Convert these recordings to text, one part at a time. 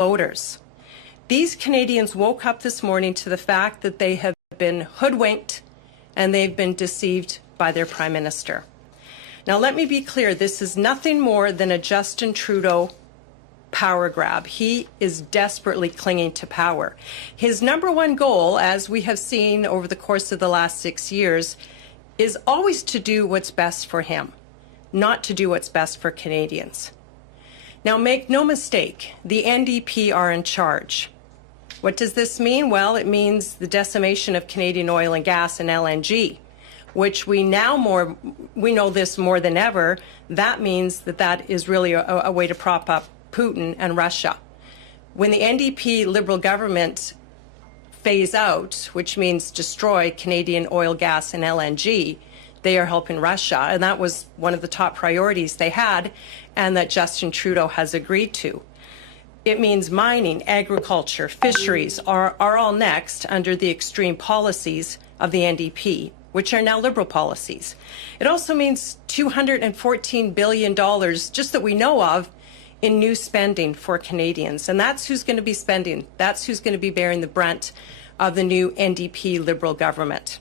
voters. These Canadians woke up this morning to the fact that they have been hoodwinked and they've been deceived by their Prime Minister. Now, let me be clear, this is nothing more than a Justin Trudeau power grab. He is desperately clinging to power. His number one goal, as we have seen over the course of the last 6 years, is always to do what's best for him, not to do what's best for Canadians. Now, make no mistake, the NDP are in charge. What does this mean? Well, it means the decimation of Canadian oil and gas and LNG, which we know this more than ever. That means that is really a way to prop up Putin and Russia. When the NDP Liberal government phase out, which means destroy Canadian oil, gas, and LNG, they are helping Russia. And that was one of the top priorities they had and that Justin Trudeau has agreed to. It means mining, agriculture, fisheries are all next under the extreme policies of the NDP, which are now Liberal policies. It also means $214 billion, just that we know of, in new spending for Canadians. And that's who's going to be spending. That's who's going to be bearing the brunt of the new NDP Liberal government.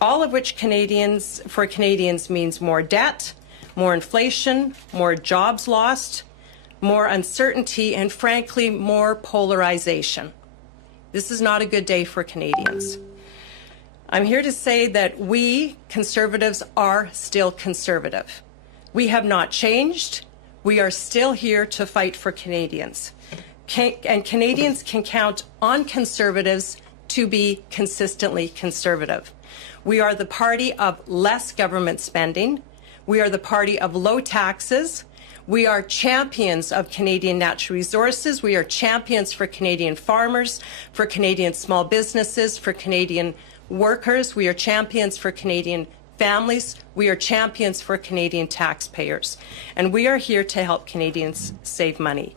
All of which for Canadians means more debt, more inflation, more jobs lost, more uncertainty, and frankly, more polarization. This is not a good day for Canadians. I'm here to say that we, Conservatives, are still conservative. We have not changed. We are still here to fight for Canadians. And Canadians can count on Conservatives to be consistently conservative. We are the party of less government spending. We are the party of low taxes. We are champions of Canadian natural resources. We are champions for Canadian farmers, for Canadian small businesses, for Canadian workers. We are champions for Canadian families. We are champions for Canadian taxpayers. And we are here to help Canadians save money.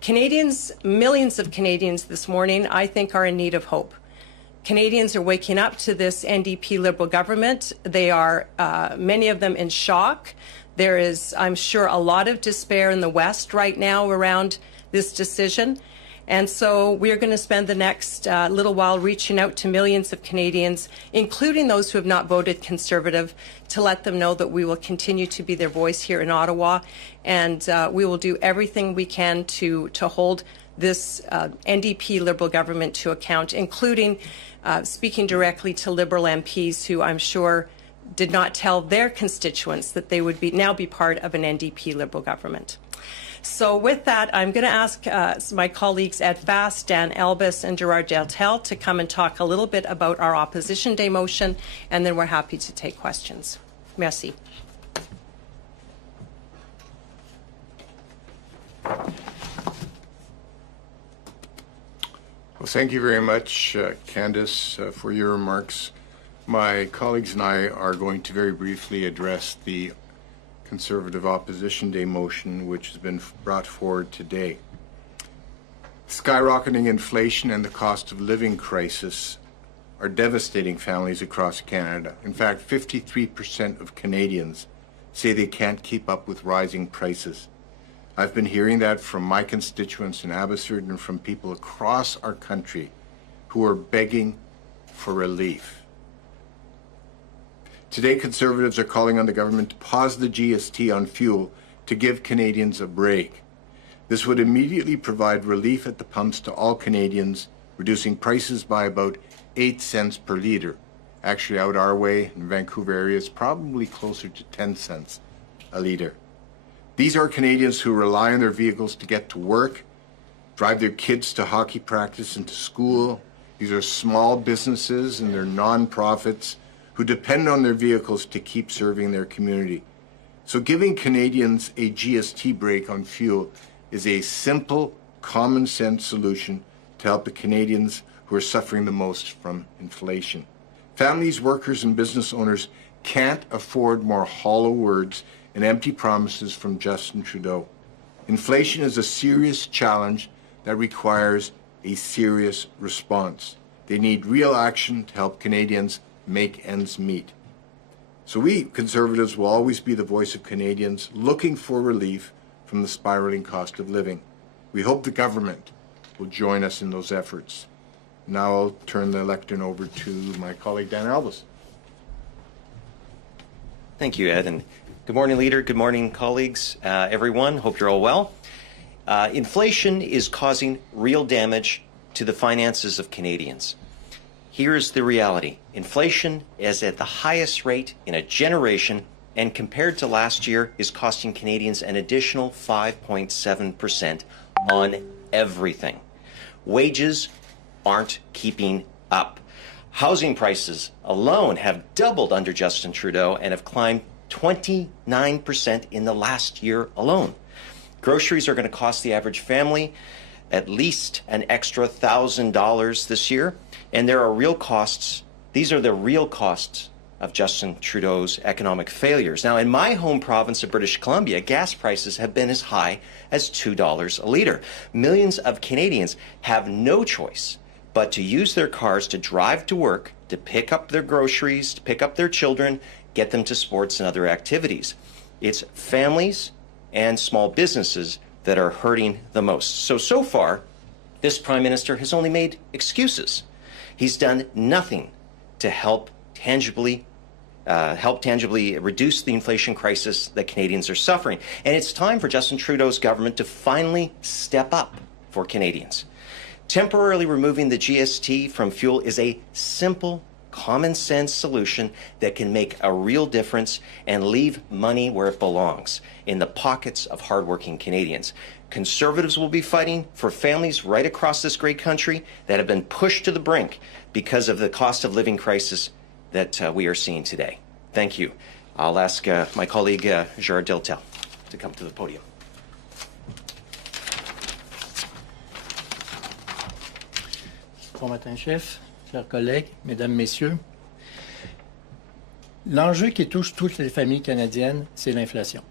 Canadians, millions of Canadians this morning, I think, are in need of hope. Canadians are waking up to this NDP Liberal government. They are, many of them, in shock. There is, I'm sure, a lot of despair in the West right now around this decision. And so we're going to spend the next little while reaching out to millions of Canadians, including those who have not voted Conservative, to let them know that we will continue to be their voice here in Ottawa. And we will do everything we can to hold this NDP Liberal government to account, including speaking directly to Liberal MPs who I'm sure did not tell their constituents that they would now be part of an NDP Liberal government. So with that, I'm going to ask my colleagues Ed Fast, Dan Albas, and Gerard Deltell to come and talk a little bit about our Opposition Day motion, and then we're happy to take questions. Merci. Well, thank you very much, Candace, for your remarks. My colleagues and I are going to very briefly address the Conservative Opposition Day motion, which has been brought forward today. Skyrocketing inflation and the cost of living crisis are devastating families across Canada. In fact, 53% of Canadians say they can't keep up with rising prices. I've been hearing that from my constituents in Abbotsford and from people across our country who are begging for relief. Today, Conservatives are calling on the government to pause the GST on fuel to give Canadians a break. This would immediately provide relief at the pumps to all Canadians, reducing prices by about 8 cents per litre. Actually, out our way in Vancouver area, it's probably closer to 10 cents a litre. These are Canadians who rely on their vehicles to get to work, drive their kids to hockey practice and to school. These are small businesses and they're non-profits who depend on their vehicles to keep serving their community. So giving Canadians a GST break on fuel is a simple, common sense solution to help the Canadians who are suffering the most from inflation. Families, workers, and business owners can't afford more hollow words and empty promises from Justin Trudeau. Inflation is a serious challenge that requires a serious response. They need real action to help Canadians make ends meet. So we, Conservatives, will always be the voice of Canadians looking for relief from the spiraling cost of living. We hope the government will join us in those efforts. Now I'll turn the lectern over to my colleague, Dan Albas. Thank you, Ed, and good morning, Leader. Good morning, colleagues, everyone. Hope you're all well. Inflation is causing real damage to the finances of Canadians. Here's the reality. Inflation is at the highest rate in a generation, and compared to last year is costing Canadians an additional 5.7% on everything. Wages aren't keeping up. Housing prices alone have doubled under Justin Trudeau and have climbed 29% in the last year alone. Groceries are going to cost the average family at least an extra $1,000 this year, and there are real costs. These are the real costs of Justin Trudeau's economic failures. Now, in my home province of British Columbia, gas prices have been as high as $2 a litre. Millions of Canadians have no choice but to use their cars to drive to work, to pick up their groceries, to pick up their children, get them to sports and other activities. It's families and small businesses that are hurting the most. So far, this Prime Minister has only made excuses. He's done nothing to help tangibly reduce the inflation crisis that Canadians are suffering. And it's time for Justin Trudeau's government to finally step up for Canadians. Temporarily removing the GST from fuel is a simple, common sense solution that can make a real difference and leave money where it belongs, in the pockets of hardworking Canadians. Conservatives will be fighting for families right across this great country that have been pushed to the brink because of the cost of living crisis that we are seeing today. Thank you. I'll ask my colleague Gerard Deltell to come to the podium. Bon matin, chef, chers collègues, mesdames, messieurs. L'enjeu qui touche toutes les familles canadiennes, c'est l'inflation.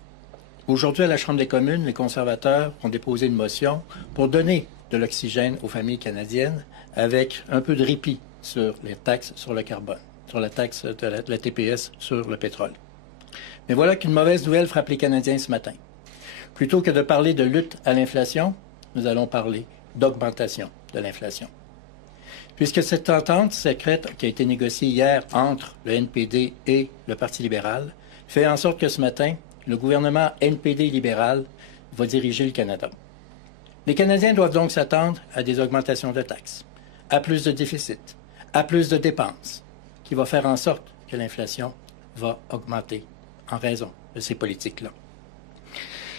Aujourd'hui, à la Chambre des communes, les conservateurs ont déposé une motion pour donner de l'oxygène aux familles canadiennes avec un peu de répit sur les taxes sur le carbone, sur la taxe de la TPS sur le pétrole. Mais voilà qu'une mauvaise nouvelle frappe les Canadiens ce matin. Plutôt que de parler de lutte à l'inflation, nous allons parler d'augmentation de l'inflation. Puisque cette entente secrète qui a été négociée hier entre le NPD et le Parti libéral fait en sorte que ce matin, le gouvernement NPD libéral va diriger le Canada. Les Canadiens doivent donc s'attendre à des augmentations de taxes, à plus de déficits, à plus de dépenses, qui va faire en sorte que l'inflation va augmenter en raison de ces politiques-là.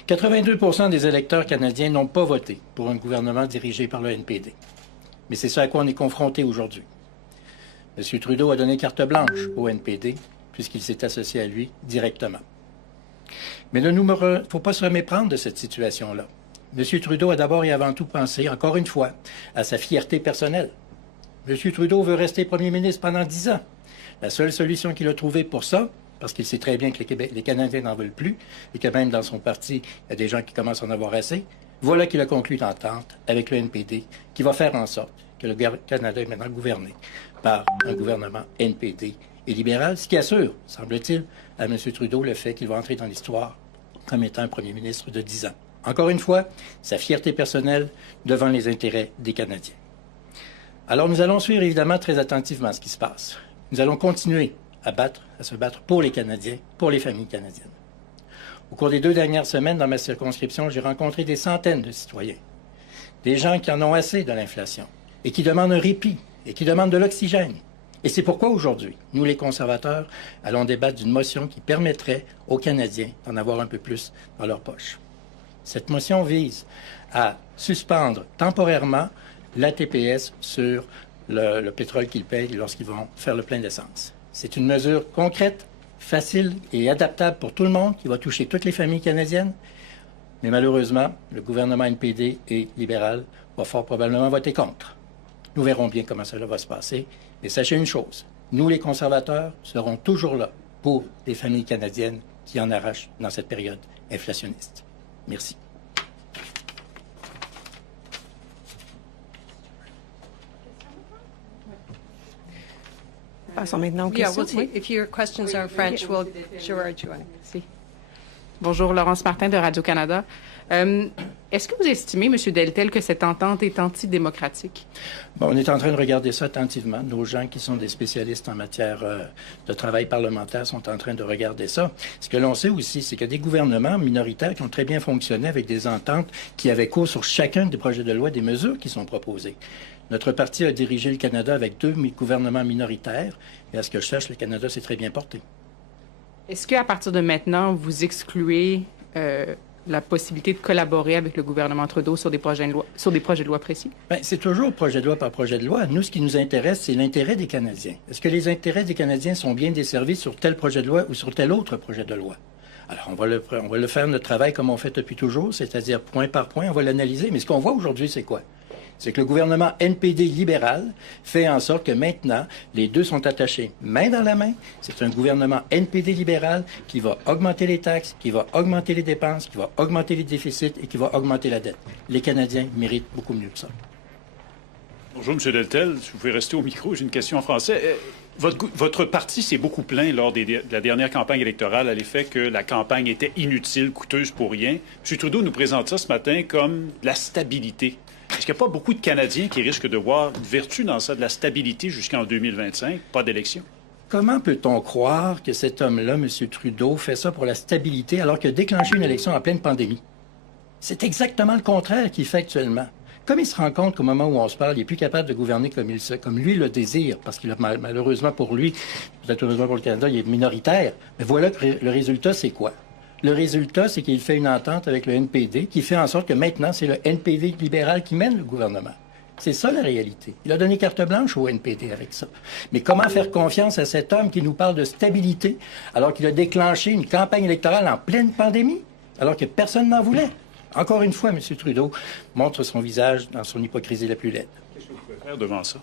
82% des électeurs canadiens n'ont pas voté pour un gouvernement dirigé par le NPD. Mais c'est ce à quoi on est confronté aujourd'hui. M. Trudeau a donné carte blanche au NPD, puisqu'il s'est associé à lui directement. Mais il ne faut pas se méprendre de cette situation-là. M. Trudeau a d'abord et avant tout pensé, encore une fois, à sa fierté personnelle. M. Trudeau veut rester premier ministre pendant 10 ans. La seule solution qu'il a trouvée pour ça, parce qu'il sait très bien que les Canadiens n'en veulent plus, et que même dans son parti, il y a des gens qui commencent à en avoir assez, voilà qu'il a conclu une entente avec le NPD qui va faire en sorte que le Canada est maintenant gouverné par un gouvernement NPD et libéral, ce qui assure, semble-t-il, à M. Trudeau le fait qu'il va entrer dans l'histoire comme étant un premier ministre de 10 ans. Encore une fois, sa fierté personnelle devant les intérêts des Canadiens. Alors nous allons suivre évidemment très attentivement ce qui se passe. Nous allons continuer à se battre pour les Canadiens, pour les familles canadiennes. Au cours des 2 dernières semaines, dans ma circonscription, j'ai rencontré des centaines de citoyens, des gens qui en ont assez de l'inflation et qui demandent un répit et qui demandent de l'oxygène. Et c'est pourquoi aujourd'hui, nous les conservateurs, allons débattre d'une motion qui permettrait aux Canadiens d'en avoir un peu plus dans leur poche. Cette motion vise à suspendre temporairement la TPS sur le pétrole qu'ils payent lorsqu'ils vont faire le plein d'essence. C'est une mesure concrète, facile et adaptable pour tout le monde, qui va toucher toutes les familles canadiennes. Mais malheureusement, le gouvernement NPD et libéral va fort probablement voter contre. Nous verrons bien comment cela va se passer. Mais sachez une chose, nous les conservateurs serons toujours là pour les familles canadiennes qui en arrachent dans cette période inflationniste. Merci. Passons maintenant aux Yeah, questions. we'll take, if your questions are in French, Gerard, you want to... Bonjour, Laurence Martin de Radio-Canada. Est-ce que vous estimez, M. Deltell, que cette entente est antidémocratique? Bon, on est en train de regarder ça attentivement. Nos gens qui sont des spécialistes en matière de travail parlementaire sont en train de regarder ça. Ce que l'on sait aussi, c'est qu'il y a des gouvernements minoritaires qui ont très bien fonctionné avec des ententes qui avaient cours sur chacun des projets de loi, des mesures qui sont proposées. Notre parti a dirigé le Canada avec 2 gouvernements minoritaires, et à ce que je sache, le Canada s'est très bien porté. Est-ce qu'à partir de maintenant, vous excluez la possibilité de collaborer avec le gouvernement Trudeau sur des projets de loi précis? Bien, c'est toujours projet de loi par projet de loi. Nous, ce qui nous intéresse, c'est l'intérêt des Canadiens. Est-ce que les intérêts des Canadiens sont bien desservis sur tel projet de loi ou sur tel autre projet de loi? Alors, on va le faire notre travail comme on fait depuis toujours, c'est-à-dire point par point, on va l'analyser. Mais ce qu'on voit aujourd'hui, c'est quoi? C'est que le gouvernement NPD libéral fait en sorte que maintenant, les deux sont attachés main dans la main. C'est un gouvernement NPD libéral qui va augmenter les taxes, qui va augmenter les dépenses, qui va augmenter les déficits et qui va augmenter la dette. Les Canadiens méritent beaucoup mieux que ça. Bonjour, M. Deltell. Si vous pouvez rester au micro, j'ai une question en français. Votre parti s'est beaucoup plaint lors de la dernière campagne électorale à l'effet que la campagne était inutile, coûteuse pour rien. M. Trudeau nous présente ça ce matin comme de la stabilité. Est-ce qu'il n'y a pas beaucoup de Canadiens qui risquent de voir une vertu dans ça, de la stabilité jusqu'en 2025, pas d'élection? Comment peut-on croire que cet homme-là, M. Trudeau, fait ça pour la stabilité alors qu'il a déclenché une élection en pleine pandémie? C'est exactement le contraire qu'il fait actuellement. Comme il se rend compte qu'au moment où on se parle, il n'est plus capable de gouverner comme lui le désire, parce qu'il a malheureusement pour lui, peut-être heureusement pour le Canada, il est minoritaire. Mais voilà que le résultat, c'est quoi? Le résultat, c'est qu'il fait une entente avec le NPD qui fait en sorte que maintenant, c'est le NPD libéral qui mène le gouvernement. C'est ça la réalité. Il a donné carte blanche au NPD avec ça. Mais comment faire confiance à cet homme qui nous parle de stabilité alors qu'il a déclenché une campagne électorale en pleine pandémie, alors que personne n'en voulait? Encore une fois, M. Trudeau montre son visage dans son hypocrisie la plus laide. Qu'est-ce que vous pouvez faire devant ça?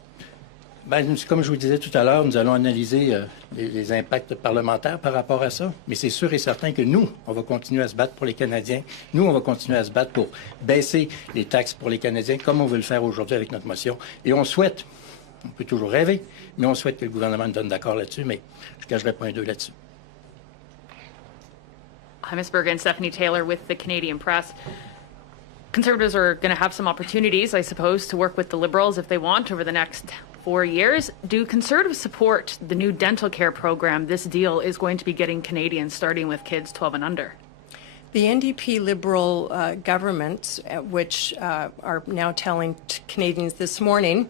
Bien, comme je vous disais tout à l'heure, nous allons analyser les impacts parlementaires par rapport à ça. Mais c'est sûr et certain que nous, on va continuer à se battre pour les Canadiens. Nous, on va continuer à se battre pour baisser les taxes pour les Canadiens, comme on veut le faire aujourd'hui avec notre motion. Et on souhaite, on peut toujours rêver, mais on souhaite que le gouvernement nous donne d'accord là-dessus, mais je ne cacherai pas un deux là-dessus. Hi, Ms. Bergen, Stephanie Taylor with the Canadian Press. Conservatives are going to have some opportunities, I suppose, to work with the Liberals if they want over the next 4 years. Do Conservatives support the new dental care program this deal is going to be getting Canadians starting with kids 12 and under? The NDP Liberal government, which are now telling Canadians this morning,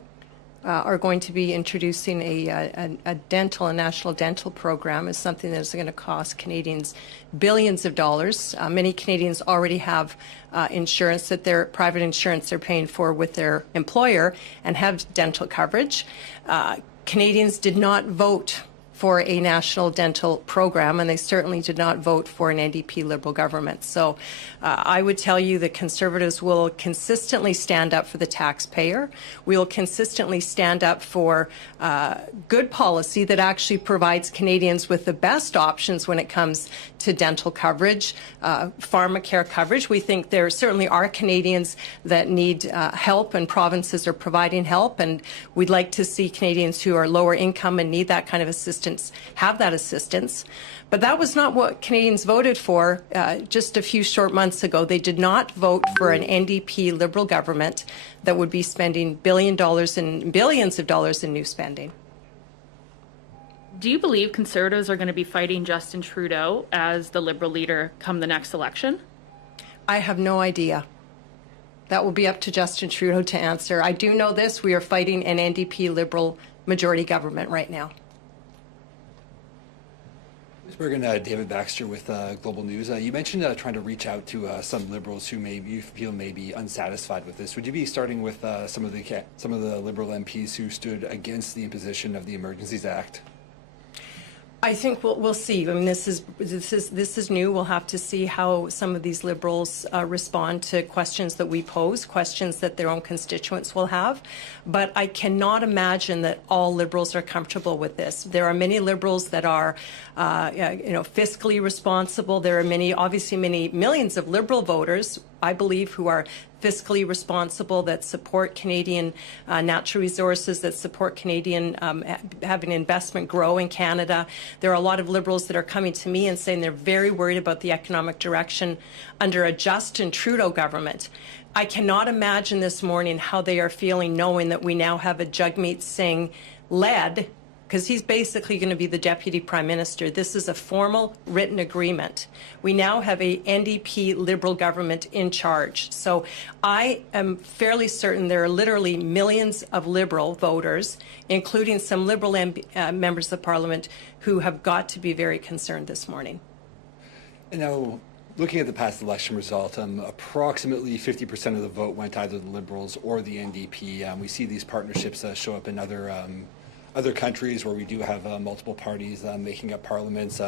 are going to be introducing a national dental program, is something that is going to cost Canadians billions of dollars. Many Canadians already have insurance that their private insurance they're paying for with their employer and have dental coverage. Canadians did not vote for a national dental program, and they certainly did not vote for an NDP Liberal government. So I would tell you that Conservatives will consistently stand up for the taxpayer. We will consistently stand up for good policy that actually provides Canadians with the best options when it comes to dental coverage, pharmacare coverage. We think there certainly are Canadians that need help, and provinces are providing help, and we'd like to see Canadians who are lower income and need that kind of assistance have that assistance. But that was not what Canadians voted for just a few short months ago. They did not vote for an NDP Liberal government that would be spending billions of dollars in new spending. Do you believe Conservatives are going to be fighting Justin Trudeau as the Liberal leader come the next election? I have no idea. That will be up to Justin Trudeau to answer. I do know this. We are fighting an NDP Liberal majority government right now. Ms. Bergen, David Baxter with Global News. You mentioned trying to reach out to some Liberals who you feel may be unsatisfied with this. Would you be starting with some of the Liberal MPs who stood against the imposition of the Emergencies Act? I think we'll see. I mean, this is new. We'll have to see how some of these Liberals respond to questions that we pose, questions that their own constituents will have. But I cannot imagine that all Liberals are comfortable with this. There are many Liberals that are, fiscally responsible. There are many millions of Liberal voters, I believe, who are fiscally responsible, that support Canadian natural resources, that support Canadian having investment grow in Canada. There are a lot of Liberals that are coming to me and saying they're very worried about the economic direction under a Justin Trudeau government. I cannot imagine this morning how they are feeling knowing that we now have a Jagmeet Singh led, because he's basically going to be the Deputy Prime Minister. This is a formal written agreement. We now have a NDP Liberal government in charge. So I am fairly certain there are literally millions of Liberal voters, including some Liberal members of Parliament, who have got to be very concerned this morning. And now, looking at the past election result, approximately 50% of the vote went either the Liberals or the NDP. We see these partnerships show up in other countries where we do have multiple parties making up parliaments.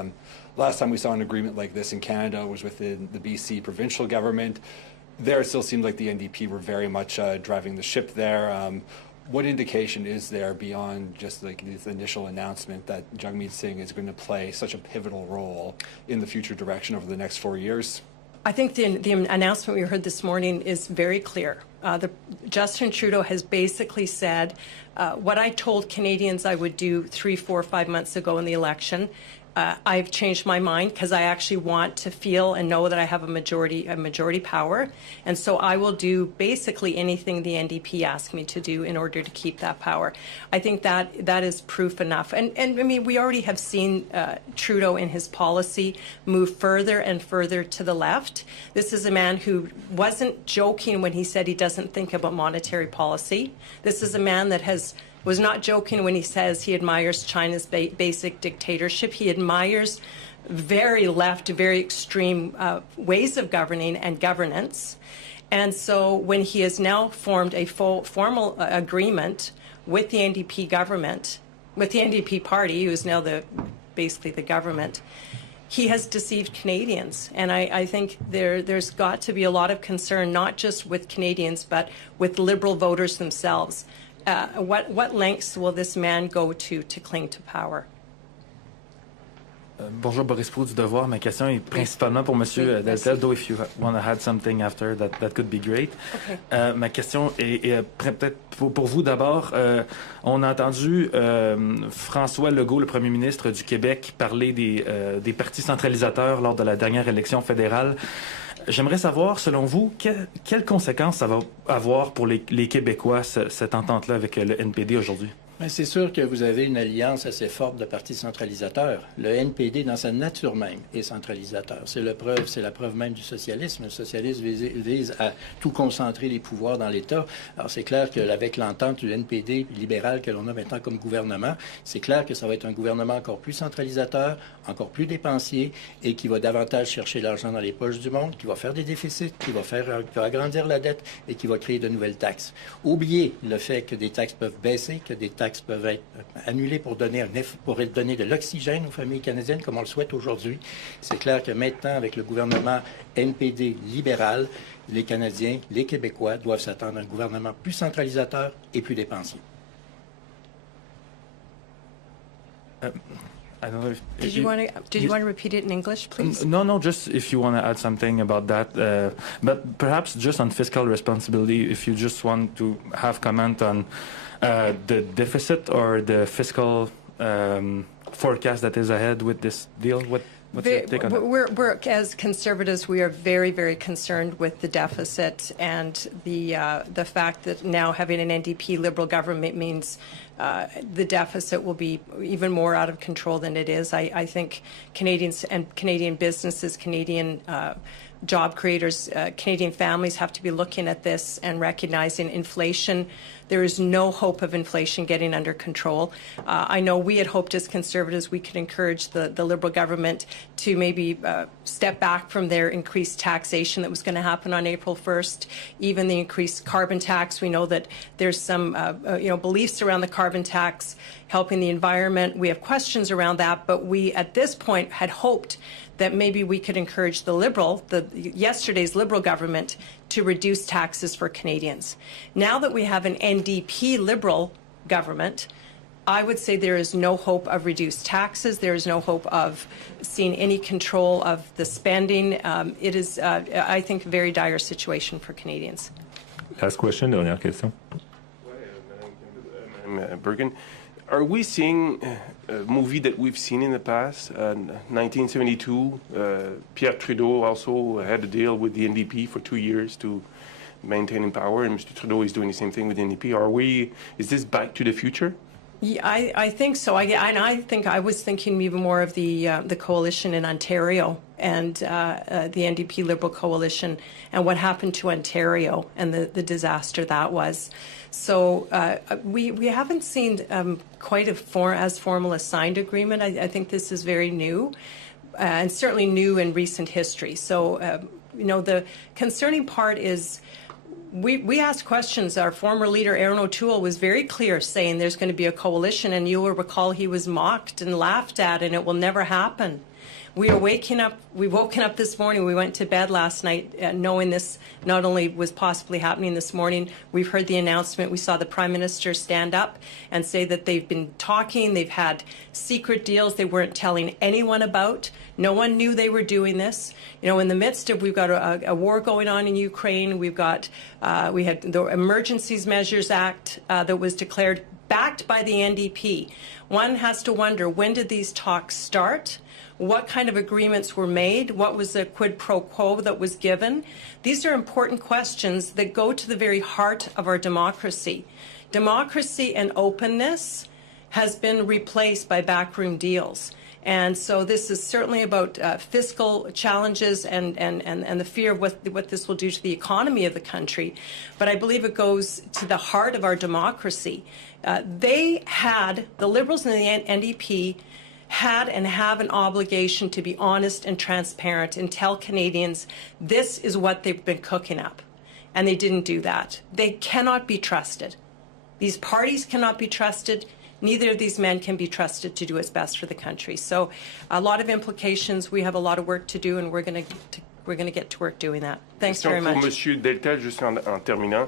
Last time we saw an agreement like this in Canada was within the BC provincial government. There it still seemed like the NDP were very much driving the ship there. What indication is there beyond just like this initial announcement that Jagmeet Singh is going to play such a pivotal role in the future direction over the next 4 years? I think the announcement we heard this morning is very clear. Justin Trudeau has basically said what I told Canadians I would do 3, 4, 5 months ago in the election. I've changed my mind because I actually want to feel and know that I have a majority power, and so I will do basically anything the NDP asks me to do in order to keep that power. I think that is proof enough. And I mean, we already have seen Trudeau in his policy move further and further to the left. This is a man who wasn't joking when he said he doesn't think about monetary policy. This is a man that was not joking when he says he admires China's basic dictatorship. He admires very left, very extreme ways of governing and governance. And so when he has now formed a formal agreement with the NDP government, with the NDP party, who is now basically the government, he has deceived Canadians. And I think there's got to be a lot of concern, not just with Canadians, but with Liberal voters themselves. What lengths will this man go to cling to power? Bonjour, Boris Proulx du Devoir. Ma question est principalement pour Monsieur Deltell, though if you want to add something after, that could be great. Okay. Ma question est peut-être pour vous d'abord. On a entendu François Legault, le Premier ministre du Québec, parler des partis centralisateurs lors de la dernière élection fédérale. J'aimerais savoir, selon vous, quelles conséquences ça va avoir pour les Québécois, cette entente-là avec le NPD aujourd'hui? C'est sûr que vous avez une alliance assez forte de partis centralisateurs. Le NPD, dans sa nature même, est centralisateur. C'est la preuve même du socialisme. Le socialisme vise à tout concentrer les pouvoirs dans l'État. Alors, c'est clair qu'avec l'entente du NPD libéral que l'on a maintenant comme gouvernement, c'est clair que ça va être un gouvernement encore plus centralisateur, encore plus dépensier et qui va davantage chercher l'argent dans les poches du monde, qui va faire des déficits, qui va agrandir la dette et qui va créer de nouvelles taxes. Oubliez le fait que des taxes peuvent baisser, que des taxes peuvent être annulées pour donner de l'oxygène aux familles canadiennes comme on le souhaite aujourd'hui. C'est clair que maintenant, avec le gouvernement NPD libéral, les Canadiens, les Québécois doivent s'attendre à un gouvernement plus centralisateur et plus dépensier. I don't know if Did you want to repeat it in English, please? No, just if you want to add something about that. But perhaps just on fiscal responsibility, if you just want to have comment on the deficit or the fiscal forecast that is ahead with this deal. What's your take on that? We're, as Conservatives, we are very, very concerned with the deficit and the fact that now having an NDP Liberal government means the deficit will be even more out of control than it is. I think Canadians and Canadian businesses, Canadian job creators, Canadian families have to be looking at this and recognizing inflation. There is no hope of inflation getting under control. I know we had hoped as Conservatives we could encourage the Liberal government to maybe step back from their increased taxation that was going to happen on April 1st, even the increased carbon tax. We know that there's some beliefs around the carbon tax helping the environment. We have questions around that, but we at this point had hoped that maybe we could encourage yesterday's Liberal government to reduce taxes for Canadians. Now that we have an NDP Liberal government, I would say there is no hope of reduced taxes. There is no hope of seeing any control of the spending. It is, I think, a very dire situation for Canadians. Last question, dernière question. Madame Bergen, are we seeing a movie that we've seen in the past? 1972, Pierre Trudeau also had a deal with the NDP for 2 years to maintain in power, and Mr. Trudeau is doing the same thing with the NDP. Is this back to the future? Yeah, I think so. I think I was thinking even more of the coalition in Ontario and the NDP Liberal coalition and what happened to Ontario and the disaster that was. So we haven't seen quite as formal a signed agreement. I think this is very new and certainly new in recent history. So, the concerning part is we asked questions. Our former leader, Aaron O'Toole, was very clear saying there's going to be a coalition, and you will recall he was mocked and laughed at, and it will never happen. We woken up this morning, we went to bed last night knowing this not only was possibly happening this morning, we've heard the announcement, we saw the Prime Minister stand up and say that they've been talking, they've had secret deals they weren't telling anyone about. No one knew they were doing this. In the midst of, we've got a war going on in Ukraine, we had the Emergencies Measures Act that was declared, backed by the NDP. One has to wonder, when did these talks start? What kind of agreements were made? What was the quid pro quo that was given? These are important questions that go to the very heart of our democracy. Democracy and openness has been replaced by backroom deals. And so this is certainly about fiscal challenges and the fear of what this will do to the economy of the country. But I believe it goes to the heart of our democracy. The Liberals and the NDP had and have an obligation to be honest and transparent and tell Canadians this is what they've been cooking up. And they didn't do that. They cannot be trusted. These parties cannot be trusted. Neither of these men can be trusted to do what's best for the country. So a lot of implications. We have a lot of work to do, and we're going to get to work doing that. Thanks very much. Pour Monsieur Deltell, juste en terminant.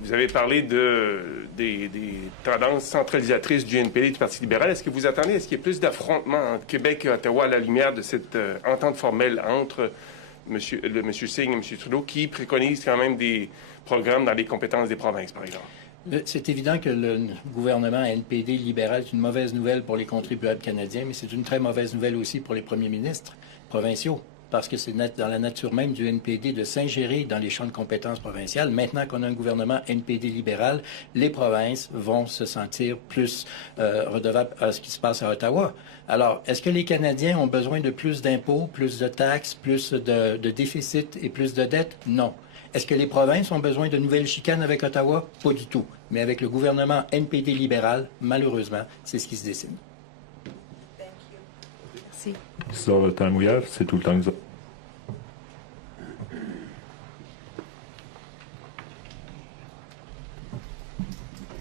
Vous avez parlé des tendances centralisatrices du NPD et du Parti libéral. Est-ce que vous attendez, est-ce qu'il y a plus d'affrontements entre Québec et Ottawa à la lumière de cette entente formelle entre M. Singh et M. Trudeau, qui préconise quand même des programmes dans les compétences des provinces, par exemple? C'est évident que le gouvernement NPD libéral est une mauvaise nouvelle pour les contribuables canadiens, mais c'est une très mauvaise nouvelle aussi pour les premiers ministres provinciaux, parce que c'est dans la nature même du NPD de s'ingérer dans les champs de compétences provinciales. Maintenant qu'on a un gouvernement NPD libéral, les provinces vont se sentir plus redevables à ce qui se passe à Ottawa. Alors, est-ce que les Canadiens ont besoin de plus d'impôts, plus de taxes, plus de déficit et plus de dettes? Non. Est-ce que les provinces ont besoin de nouvelles chicanes avec Ottawa? Pas du tout. Mais avec le gouvernement NPD libéral, malheureusement, c'est ce qui se dessine. Merci. Sur le temps mouillard, c'est tout le temps que nous avons.